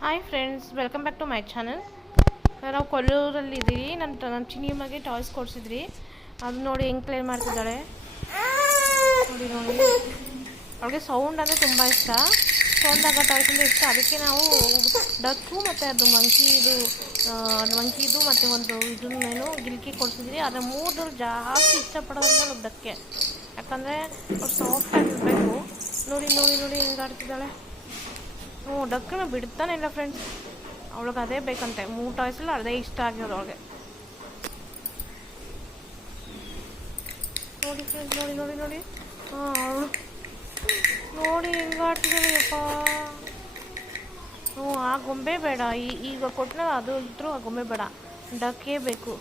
Hi friends, welcome back to my channel. ನಾವು ಕೊಲ್ಲೂರಲ್ಲಿದ್ದೀವಿ. ನನ್ನ ಚಿನ್ನಿಮ್ಮಗೆ ಟಾಯ್ಸ್ ಕೊಡಿಸಿದ್ರಿ. ಅದು ನೋಡಿ ಹೆಂಗೆ ಪ್ಲೇ ಮಾಡ್ತಿದ್ದಾಳೆ ನೋಡಿ. ಅವಳಿಗೆ ಸೌಂಡ್ ಅಂದರೆ ತುಂಬ ಇಷ್ಟ. ಸೌಂಡ್ ಆಗೋ ಟಾಯ್ಸ್ ಅಂದರೆ ಇಷ್ಟ. ಅದಕ್ಕೆ ನಾವು ಡಕ್ಕು ಮತ್ತು ಅದು ಮಂಕಿದು ಮತ್ತು ಒಂದು ಇದನ್ನೇನು ಗಿಲ್ಕಿ ಕೊಡಿಸಿದ್ರಿ. ಅದರ ಮೂರು ಜಾಸ್ತಿ ಇಷ್ಟಪಡೋದಂದ್ರೆ ಅವ್ಳು ಡಕ್ಕೆ. ಯಾಕಂದರೆ ಅವ್ರು ಸಾಫ್ಟಾಗಿರಬೇಕು. ನೋಡಿ ಹೆಂಗೆ ಆಡ್ತಿದ್ದಾಳೆ. ಡಕ್ಕನ ಬಿಡ್ತಾನೆ ಇಲ್ಲ ಫ್ರೆಂಡ್ಸ್. ಅವಳಿಗೆ ಅದೇ ಬೇಕಂತೆ. 3 ಟಾಯ್ಸಲ್ಲಿ ಅದೇ ಇಷ್ಟ ಆಗಿರೋದು ಅವಳಿಗೆ. ನೋಡಿ ಫ್ರೆಂಡ್ಸ್, ನೋಡಿ ಅವಳು ನೋಡಿ ಹೆಂಗೆ ಆಡ್ತಿದ್ದಾಳೆ. ಯಪ್ಪ, ಆ ಗೊಂಬೆ ಬೇಡ. ಈಗ ಕೊಟ್ಟನ ಅದು ಇದ್ರೂ ಆ ಗೊಂಬೆ ಬೇಡ, ಡಕ್ಕೇ ಬೇಕು.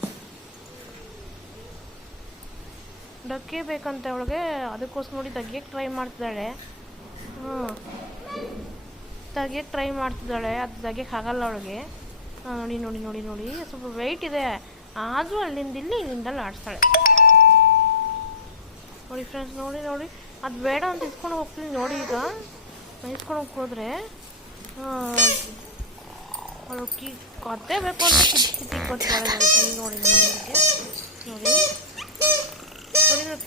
ಡಕ್ಕೇ ಬೇಕಂತೆ ಅವಳಿಗೆ. ಅದಕ್ಕೋಸ್ಕರ ನೋಡಿ ತೆಗಿಯಕ್ಕೆ ಟ್ರೈ ಮಾಡ್ತಿದ್ದಾಳೆ. ತೆಗಿಯಕ್ಕೆ ಟ್ರೈ ಮಾಡ್ತಿದ್ದಾಳೆ. ಅದು ತೆಗಿಯಕ್ಕೆ ಆಗಲ್ಲ ಅವಳಿಗೆ. ನೋಡಿ ಸ್ವಲ್ಪ ವೆಯ್ಟ್ ಇದೆ. ಆದರೂ ಅಲ್ಲಿಂದ ಇಲ್ಲಿಂದಲ್ಲಿ ಆಡಿಸ್ತಾಳೆ ನೋಡಿ ಫ್ರೆಂಡ್ಸ್. ನೋಡಿ ಅದು ಬೇಡ ಅಂತ ಇಸ್ಕೊಂಡು ಹೋಗ್ತೀನಿ ನೋಡಿ. ಈಗ ಇಸ್ಕೊಂಡು ಹೋಗ್ಕೋದ್ರೆ ಅವಳು ಅದೇ ಬೇಕು ಅಂತ ಕಿತ್ತಿ ಕೊಡ್ತಾಳೆ ನೋಡಿ.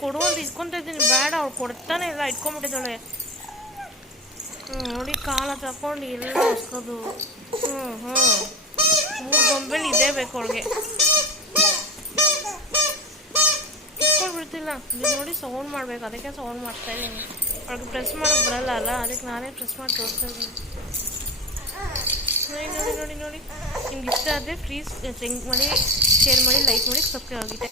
ಕೊಡುವಂತ ಇಸ್ಕೊತಾ ಇದ್ದೀನಿ, ಬೇಡ. ಅವಳು ಕೊಡ್ತಾನೆ ಇಲ್ಲ, ಇಟ್ಕೊಂಡ್ಬಿಟ್ಟಿದ್ದಾಳೆ. ನೋಡಿ ಕಾಲ ತಗೊಂಡು ಎಲ್ಲ ಹೊಸ್ಕೋದು. 3 ಗೊಂಬೆಲಿ ಇದೇ ಬೇಕು ಅವಳಿಗೆ. ಇಟ್ಕೊಂಡು ಬಿಡ್ತಿಲ್ಲ. ಇದು ನೋಡಿ ಸೌಂಡ್ ಮಾಡಬೇಕು, ಅದಕ್ಕೆ ಸೌಂಡ್ ಮಾಡ್ತಾ ಇದ್ದೀನಿ. ಅವಳಿಗೆ ಪ್ರೆಸ್ ಮಾಡೋಕ್ಕೆ ಬರಲ್ಲ ಅಲ್ಲ, ಅದಕ್ಕೆ ನಾನೇ ಪ್ರೆಸ್ ಮಾಡಿ ತೋರಿಸ್ತಾ ಇದ್ದೀನಿ. ನೋಡಿ ನಿಮ್ಗೆ ಇಷ್ಟ ಆದರೆ ಪ್ಲೀಸ್ ಲೈಕ್ ಮಾಡಿ, ಶೇರ್ ಮಾಡಿ, ಲೈಕ್ ಮಾಡಿ, ಸಬ್ಸ್ಕ್ರೈಬ್ ಆಗಿದೆ.